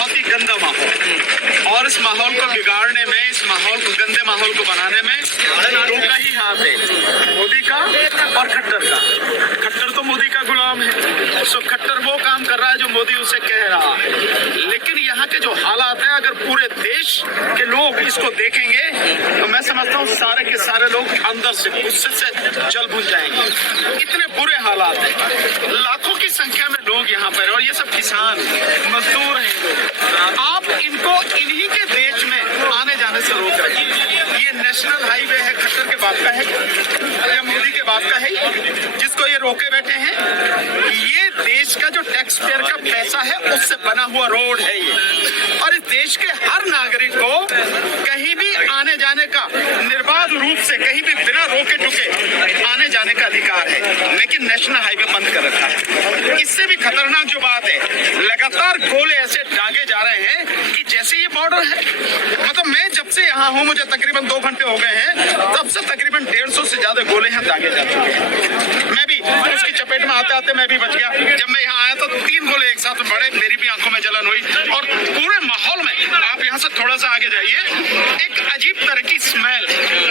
बहुत ही गंदा माहौल, और इस माहौल को बिगाड़ने में, इस माहौल को, गंदे माहौल को बनाने में दो का ही हाथ है, मोदी का और खट्टर का। खट्टर तो मोदी का गुलाम है, सो खट्टर वो काम कर रहा है जो मोदी उसे कह रहा है। लेकिन यहाँ के जो हालात हैं, अगर पूरे देश के लोग इसको देखेंगे तो मैं समझता हूँ सारे के सारे लोग अंदर से गुस्से से जल भुन जाएंगे। इतने बुरे हालात हैं, लाखों की संख्या में लोग यहाँ पर, और ये सब किसान मजदूर हैं। आप इनको इन्हीं के देश में आने जाने से रोक रहे हैं। ये नेशनल हाईवे है, खट्टर के बाप का है या मोदी के बाप का है जिसको ये रोके बैठे हैं। ये देश का जो टैक्स पेयर का पैसा है उससे बना हुआ रोड है ये, और इस देश के हर नागरिक को कहीं भी आने जाने का, निर्बाध रूप से कहीं भी बिना रोके टुके आने जाने का अधिकार है। लेकिन नेशनल हाईवे बंद कर रखा है। इससे भी खतरनाक जो बात है, लगातार गोले ऐसे दागे जा रहे हैं कि जैसे ये बॉर्डर है। मतलब मैं जब से यहाँ हूँ, मुझे तकरीबन 2 घंटे हो गए हैं, तब से तकरीबन 150 से ज्यादा गोले यहाँ दागे जा चुके हैं। मैं भी उसकी चपेट में आते आते मैं भी बच गया। जब मैं यहाँ आया तो 3 गोले एक साथ बढ़े, मेरी भी आंखों में जलन हुई। और पूरे माहौल में, आप यहाँ से थोड़ा सा आगे जाइए, एक अजीब तरह की स्मेल,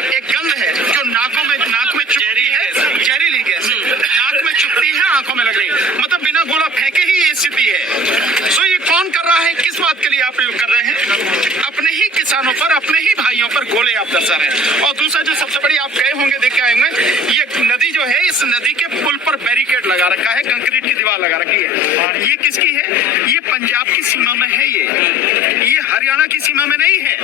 एक गंध है जो नाक में चुभती है, जहरीली गैस नाक में चुभती है, आंखों में लग रही है। मतलब बिना गोला फेंके ही ये स्थिति है। सो ये कौन कर रहा है, किस बात के लिए आप प्रयोग कर रहे हैं? अपने ही किसानों पर, अपने ही भाइयों पर गोले आप दर्शा रहे हैं। और दूसरा जो सबसे बड़ी, आप गए होंगे, देख के आए होंगे, ये नदी जो है, इस नदी के पुल पर बैरिकेड लगा रखा है, कंक्रीट की दीवार लगा रखी है। ये किसकी है? ये पंजाब की सीमा में है, ये हरियाणा की सीमा में नहीं है।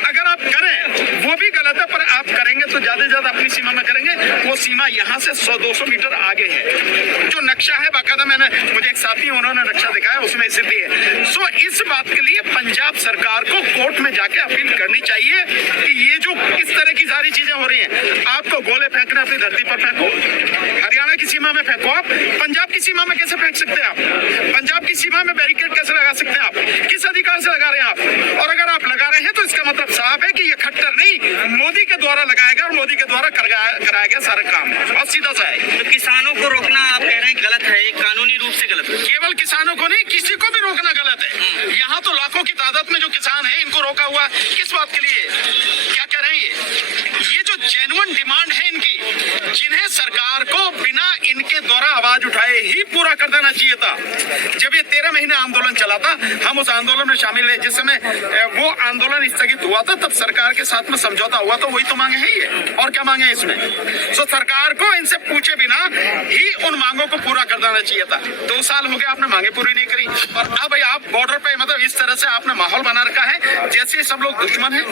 अगर आप करें वो भी गलत है, पर आप करेंगे तो ज्यादा से ज्यादा अपनी सीमा में करेंगे। वो सीमा यहाँ से 100-200 मीटर आगे है। जो नक्शा है बाकायदा, मैंने, मुझे एक साथी उन्होंने नक्शा दिखाया, उसमें स्थिति है। सो इस बात के लिए पंजाब सरकार को कोर्ट में जाके अपील करनी चाहिए कि ये जो इस तरह की सारी चीजें हो रही हैं, आपको गोले फेंकना अपनी धरती पर फेंको, हरियाणा की सीमा में फेंको, आप पंजाब की सीमा में कैसे फेंक सकते हैं? आप पंजाब की सीमा में बैरिकेड कैसे लगा सकते हैं? आप किस अधिकार से लगा रहे हैं आप? और अगर आप लगा रहे हैं तो इसका मतलब साफ है कि ये खट्टर नहीं, मोदी के द्वारा लगाएगा और मोदी के द्वारा कराया गया सारा काम। बहुत सीधा सा है। तो किसानों को रोकना आप कह रहे हैं गलत है, ये कानूनी रूप से गलत है। केवल किसानों को नहीं, किसी को भी रोकना गलत है। यहाँ तो लाखों की तादाद में जो किसान है, इनको रोका हुआ किस बात के लिए? क्या कह रहे हैं ये जो जेन्युइन डिमांड है इनकी, जिन्हें सरकार को बिना इनके द्वारा आवाज उठाए ही पूरा कर देना चाहिए था। जब ये 13 महीने आंदोलन चला था, हम उस आंदोलन में शामिल है। जिस समय वो आंदोलन स्थगित हुआ था, तब सरकार के साथ में समझौता हुआ, तो वही तो मांगे हैं ये, और क्या मांगे इसमें? तो सरकार को इनसे पूछे बिना ही उन मांगों को पूरा कर देना चाहिए था। 2 साल हो गए, आपने मांगे पूरी नहीं करी, और अब आप बॉर्डर पे, मतलब इस तरह से आपने माहौल बना रखा है जैसे सब लोग दुश्मन हैं।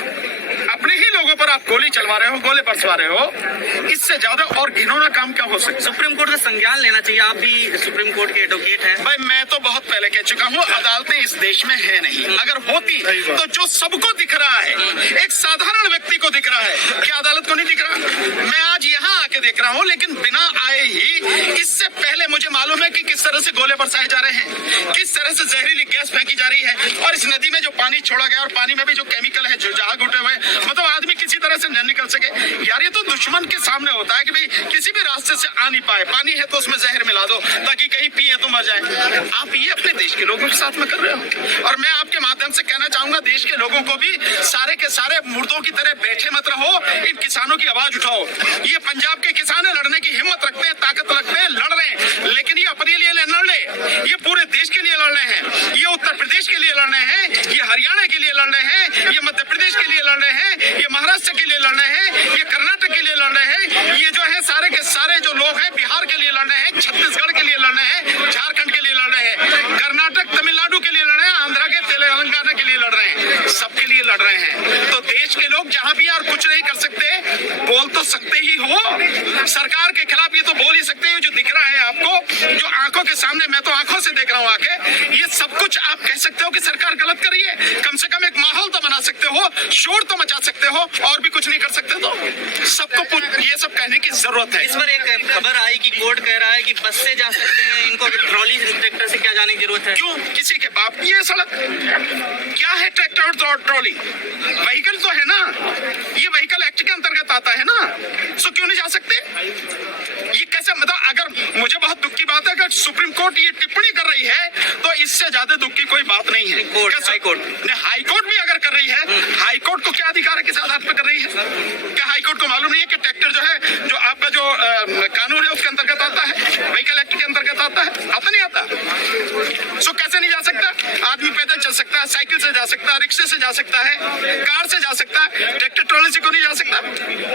अपने ही लोगों पर आप गोली चलवा रहे हो, गोले बरसवा रहे हो। इससे ज्यादा और घिनौना काम क्या हो सकता है? सुप्रीम कोर्ट का संज्ञान लेना चाहिए। आप भी सुप्रीम कोर्ट के एडवोकेट हैं। भाई मैं तो बहुत पहले कह चुका हूँ, अदालतें इस देश में है नहीं। अगर होती तो जो सबको दिख रहा है, एक साधारण व्यक्ति को दिख रहा है, क्या अदालत को नहीं दिख रहा? मैं आज यहाँ आके देख रहा हूँ, लेकिन बिना आए ही इससे पहले मुझे मालूम है कि किस तरह से गोले बरसाए जा रहे हैं, किस तरह से जहरीली गैस फेंकी जा रही है। और इस नदी में जो पानी छोड़ा गया, और पानी में भी जो केमिकल है, जो जहाज उठे हुए, मतलब आदमी किसी तरह से न निकल सके। यार ये तो दुश्मन के सामने होता है कि भाई किसी भी रास्ते से आ नहीं पाए, पानी है तो उसमें जहर मिला दो ताकि कहीं पिए तो मर जाए। आप ये अपने देश के लोगों के साथ में कर रहे हो। और मैं आपके माध्यम से कहना चाहूंगा, देश के लोगों को भी, सारे के सारे मुर्दों की तरह बैठे मत रहो, इन किसानों की आवाज उठाओ। ये पंजाब के किसान लड़ने की हिम्मत रखते हैं, ताकत रखते हैं, लड़ रहे हैं, लेकिन ये अपने लिए लड़ रहे, ये पूरे देश के लिए लड़ रहे हैं, ये उत्तर प्रदेश के लिए लड़ रहे हैं, ये हरियाणा के लिए लड़ रहे हैं, ये मध्य प्रदेश के लिए लड़ रहे हैं, ये महाराष्ट्र के लिए लड़ रहे हैं, ये कर्नाटक के लिए लड़ रहे हैं, ये जो है सारे के सारे जो लोग हैं बिहार के लिए लड़ रहे हैं, छत्तीसगढ़ के लिए लड़ रहे हैं, झारखंड के लिए लड़ रहे हैं, कर्नाटक तमिलनाडु के लिए लड़ रहे हैं, आंध्रा के, तेलंगाना के लिए लड़ रहे हैं, सबके लिए लड़ रहे हैं। तो देश के लोग जहां भी यार कुछ नहीं कर सकते, बोल तो सकते ही हो। सरकार के खिलाफ ये तो बोल ही सकते हो, जो दिख रहा है आपको, जो आंखों के सामने, मैं तो आंखों से देख रहा हूँ आके, ये सब कुछ आप कह सकते हो कि सरकार गलत कर रही है। कम से कम एक माहौल तो बना सकते हो, शोर तो मचा सकते हो, और भी कुछ नहीं कर सकते। तो सबको ये सब कहने की जरूरत है। इस पर एक खबर आई कि कोर्ट कह रहा है कि बस से जा सकते हैं, इनको ट्रॉली ट्रैक्टर से क्या जाने की जरूरत है? क्यों? किसी के बाप की है सड़क? क्या है ट्रैक्टर और ट्रॉली? व्हीकल तो है ना, ये व्हीकल एक्ट के अंतर्गत आता है ना, सो क्यों नहीं जा सकते? ये कैसे, मतलब अगर, मुझे बहुत दुख की बात है, अगर सुप्रीम कोर्ट ये टिप्पणी कर रही है तो तो इससे ज्यादा दुख की कोई बात नहीं है। हाई कोर्ट भी अगर कर रही है, हाई कोर्ट को क्या अधिकार है किस आधार पर कर रही है? क्या हाई कोर्ट को मालूम नहीं है कि ट्रैक्टर जो है, जो आपका जो कानून है उसके अंतर्गत आता है, व्हीकल एक्ट के अंतर्गत आता है? आता नहीं आता। सो कैसे नहीं जा सकता? आदमी पैदल चल सकता है, साइकिल से जा सकता है, रिक्शे से जा सकता है, कार से जा सकता है, ट्रैक्टर ट्रॉली से क्यों नहीं जा सकता?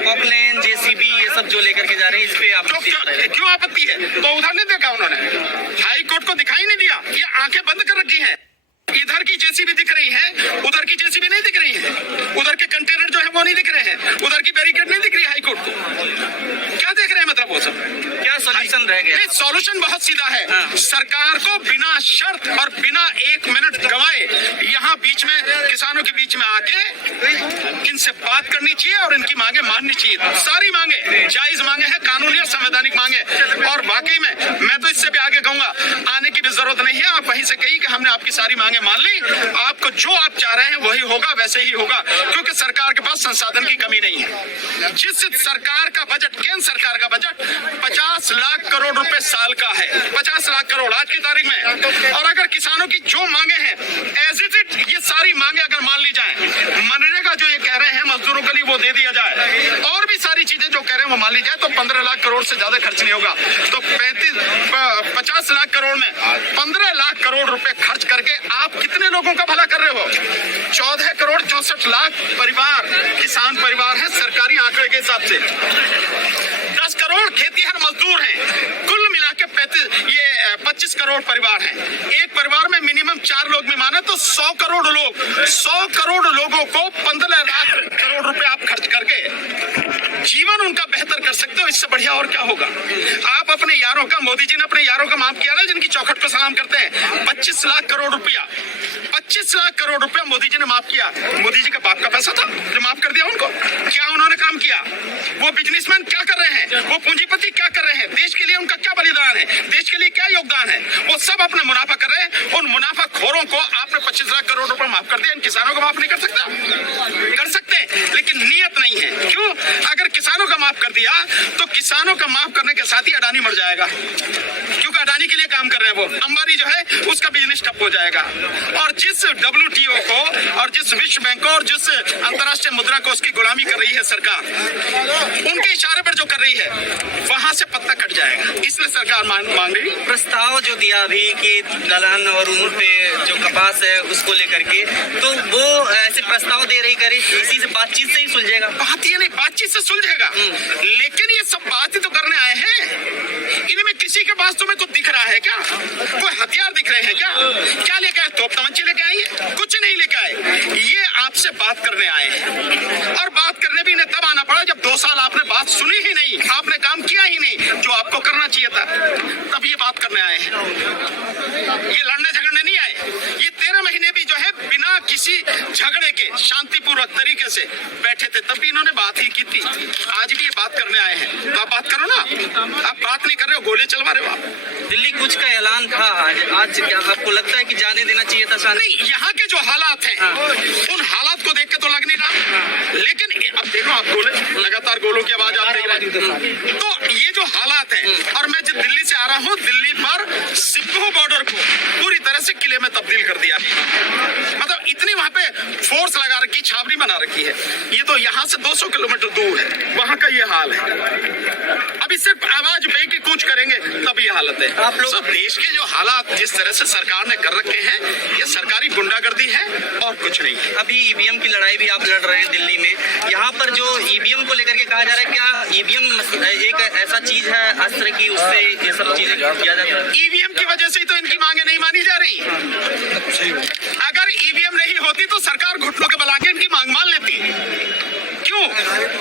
पॉपलेन, जेसीबी ये सब जो लेकर के जा रहे हैं, इस पे आप क्यों आपत्ति है? तो उधर नहीं देखा उन्होंने, हाई कोर्ट को दिखाई नहीं दिया, ये आंखें बंद कर रखी है। इधर की जेसीबी दिख रही है, उधर की जेसीबी नहीं दिख रही है, उधर के कंटेनर जो है वो नहीं दिख रहे हैं, उधर की बैरिकेड नहीं दिख रही है हाई कोर्ट को। क्या देख रहे हैं मतलब वो सब? क्या सॉल्यूशन रह गया? सॉल्यूशन बहुत सीधा है। सरकार को बिना शर्त और बिना 1 मिनट गवाए यहाँ बीच में किसानों के बीच में आके इनसे बात करनी चाहिए और इनकी मांगे माननी चाहिए। सारी मांगे जायज मांगे हैं, कानूनी और संवैधानिक मांगे। और वाकई में मैं तो इससे भी आगे कहूंगा, आने की भी जरूरत नहीं है। आप वहीं से कही कि हमने आपकी सारी मांगे मान ली, आपको जो आप चाह रहे हैं वही होगा, वैसे ही होगा, क्योंकि सरकार के पास संसाधन की कमी नहीं है। जिस सरकार का बजट, केंद्र सरकार का बजट 50 लाख करोड़ रुपए साल का है, 50 लाख करोड़ आज की तारीख में। और अगर किसानों की जो मांगे हैं एज इट इज, ये सारी मांगे अगर मान ली जाए, मनरेगा जो ये कह रहे हैं मजदूरों के लिए वो दे दिया जाए, और भी सारी चीजें जो कह रहे हैं वो मान ली जाए, तो 15 लाख करोड़ से ज्यादा खर्च नहीं होगा। तो 50 लाख करोड़ में 15 लाख करोड़ रुपए खर्च करके आप कितने लोगों का भला कर रहे हो? 14 करोड़ 64 लाख परिवार, किसान परिवार है सरकारी आंकड़े के हिसाब से। 10 करोड़ खेतीहर मजदूर हैं, कुल मिला के 25 करोड़ परिवार हैं। एक परिवार में मिनिमम 4 लोग भी माने तो 100 करोड़ लोग, 100 करोड़ लोगों को 15 लाख करोड़ रुपए आप खर्च करके जीवन उनका बेहतर कर सकते हो। इससे बढ़िया और क्या होगा? आप अपने यारों का, मोदी जी ने अपने यारों का माफ किया ना, जिनकी चौखट को सलाम करते हैं। 25 लाख करोड़ रुपया, 25 लाख करोड़ रुपया मोदी जी ने माफ किया। मोदी जी का बाप का पैसा था जो माफ कर दिया उनको। क्या उन्होंने काम किया? वो बिजनेसमैन क्या कर रहे हैं? वो पूंजीपति क्या कर रहे हैं? देश के लिए उनका क्या बलिदान है? देश के लिए क्या योगदान है? वो सब अपना मुनाफा कर रहे हैं। उन मुनाफाखोरों को आपने 25 लाख करोड़ रुपए माफ कर दिया, इन किसानों को माफ नहीं कर सकता? कर सकते हैं, लेकिन नियत नहीं है। क्यों? अगर किसानों का माफ कर दिया तो किसानों का माफ करने के साथ ही अडानी मर जाएगा, क्योंकि अडानी के लिए काम कर रहे हैं वो। अंबानी जो है उसका बिजनेस ठप हो जाएगा। और जिस WTO को और जिस विश्व बैंक को और जिस अंतर्राष्ट्रीय मुद्रा को उसकी गुलामी कर रही है सरकार, उनके इशारे पर जो कर रही है, वहां से पत्ता कट जाएगा। इसलिए सरकार मांग रही। प्रस्ताव जो दिया अभी कि दलहन और उन पे जो कपास है उसको लेकर के, तो वो ऐसे प्रस्ताव दे रही करे, इसी से बातचीत से ही सुलझेगा? बात ये नहीं, बातचीत से सुलझेगा, लेकिन ये सब बात ही तो करने आए हैं। इनमें किसी के पास तुम्हें कुछ दिख रहा है क्या? कोई हथियार दिख रहे हैं क्या? क्या लेके आए? तोप तमंचे लेके आए हैं? कुछ नहीं लेके आए। ये आपसे बात करने आए हैं, और बात करने भी इन्हें तब आना पड़ा जब 2 साल आपने बात सुनी ही नहीं, आपने काम किया ही नहीं जो आपको करना चाहिए था। तब ये बात करने आए हैं, ये लड़ने झगड़ने नहीं आए। ये 13 महीने भी जो है बिना किसी झगड़े के शांतिपूर्वक तरीके से बैठे थे, तब भी इन्होंने बात ही की थी। आज भी ये बात करने आए हैं, तो आप बात करो ना। आप बात नहीं कर रहे हो, गोले चलवा रहे हो आप। दिल्ली कूच का ऐलान था आज क्या आपको लगता है कि जाने देना चाहिए था? नहीं, यहाँ के जो हालात हैं उन हालात को देख के तो लग नहीं रहा, लेकिन अब देखो आप गोले, लगातार गोलों की आवाज आ रही है। तो ये जो हालात हैं, और मैं जब दिल्ली से आ रहा हूँ, दिल्ली पर सिब्बू बॉर्डर को पूरी तरह से किले में तब्दील कर दिया, मतलब इतनी वहां पे फोर्स लगा रखी, छावनी बना रखी है। ये तो यहाँ से 200 किलोमीटर दूर है, वहां का ये हाल है। अभी सिर्फ आवाज पे की कूच करेंगे तब ये हालत है। आप लोग देश के जो हालात जिस तरह से सरकार ने कर रखे हैं, ये सरकारी गुंडागर्दी है और कुछ नहीं है। अभी ईवीएम की लड़ाई भी आप लड़ रहे हैं दिल्ली में, यहाँ पर जो ईवीएम को लेकर के कहा जा रहा है, क्या ईवीएम एक ऐसा चीज है अस्त्र की, उससे ये सब चीजें किया जाता है? ईवीएम की वजह से ही तो इनकी मांगे नहीं मानी जा रही। अगर ईवीएम नहीं होती तो सरकार घुटनों के बल के इनकी मांग मान लेती। क्यों?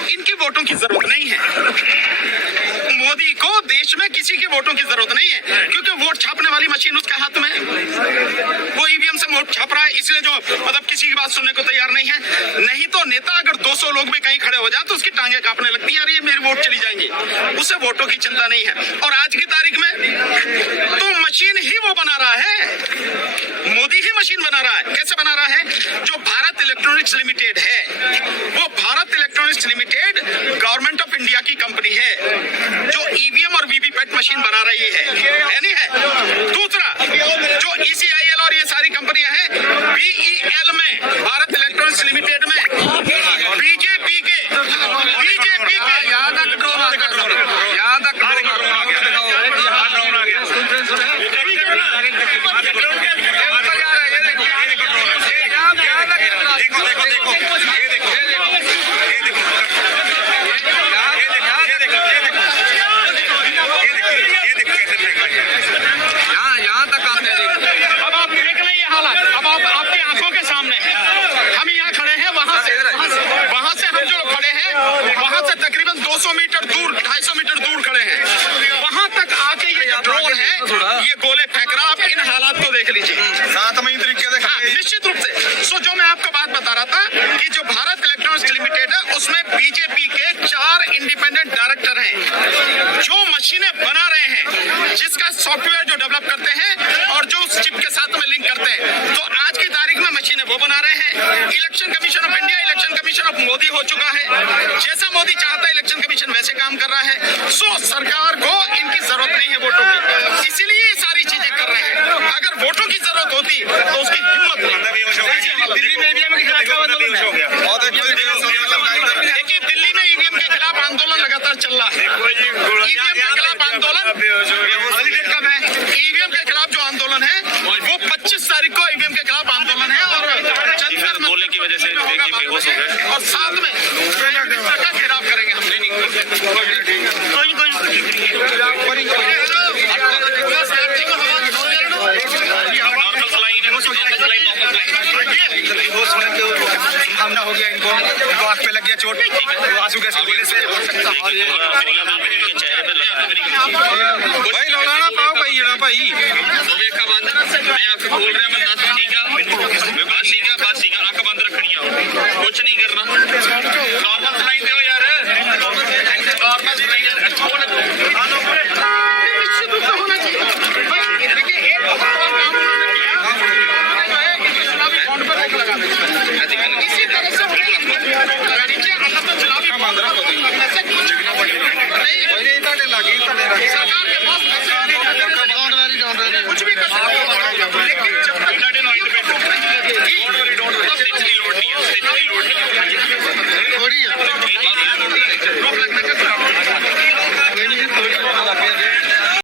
इनकी वोटों की जरूरत नहीं है। मोदी को देश में किसी के वोटों की जरूरत नहीं है, क्योंकि वोट छापने वाली मशीन उसके हाथ में है। वो ईवीएम से वोट छाप रहा है, इसलिए जो मतलब किसी की बात सुनने को तैयार नहीं है। नहीं तो नेता अगर 200 लोग भी कहीं खड़े हो जाए तो उसकी टांगे कांपने लगती है, ये मेरी वोट चली जाएंगी। उसे वोटों की चिंता नहीं है। और आज की तारीख में तो मशीन ही वो बना रहा है, मोदी ही मशीन बना रहा है। कैसे बना रहा है? जो भारत इलेक्ट्रॉनिक्स लिमिटेड है, वो Bharat electronics limited government of India की कंपनी है, जो ईवीएम और वीवीपैट मशीन बना रही है नहीं है? दूसरा, जो ECIL और ये सारी कंपनियां हैं BEL में, भारत इलेक्ट्रॉनिक्स लिमिटेड में, बीजेपी के यहाँ तक ड्रोन आ गया। वहां से तकरीबन 200 मीटर दूर, 250 मीटर दूर खड़े हैं, वहां तक आके ये जो ड्रोन है ये गोले फेंक रहा। आप इन हालात को देख लीजिए। निश्चित रूप से जो मैं आपको बात बता रहा था कि जो भारत इलेक्ट्रॉनिक्स लिमिटेड है उसमें बीजेपी के 4 इंडिपेंडेंट डायरेक्टर हैं जो मशीनें बना रहे हैं, जिसका सॉफ्टवेयर जो डेवलप करते हैं और जो उस चिप के साथ में लिंक करते हैं। तो आज की तारीख में मशीनें वो बना रहे हैं। Election commission of India, election commission of Modi हो चुका है। जैसा मोदी चाहता है इलेक्शन कमीशन वैसे काम कर रहा है। सरकार को इनकी जरूरत नहीं है वोटों की, इसीलिए ये सारी चीजें कर रहे हैं। अगर वोटों की जरूरत होती तो उसकी हिम्मत नहीं। दिल्ली में ईवीएम के खिलाफ देखिए, दिल्ली में ईवीएम के खिलाफ आंदोलन लगातार चल रहा है। ईवीएम के खिलाफ आंदोलन कब है? ईवीएम के खिलाफ जो आंदोलन है वो 25 तारीख को ईवीएम के खिलाफ आंदोलन है और चंदगढ़ बोलने की वजह से बेहोश हो गए और साथ में का घेराव करेंगे हम। हमला हो गया, इनको आंख पे लग गया चोट, आंसू गैस के गोले से। भाई लौटाना पाओ भाई, ये ना भाई मैं आपको बोल रहा हूँ, बात सीखा, आंख बंद रखनी है, कुछ नहीं करना। नॉर्मल सुनाई दो यार, नॉर्मल सुनाई।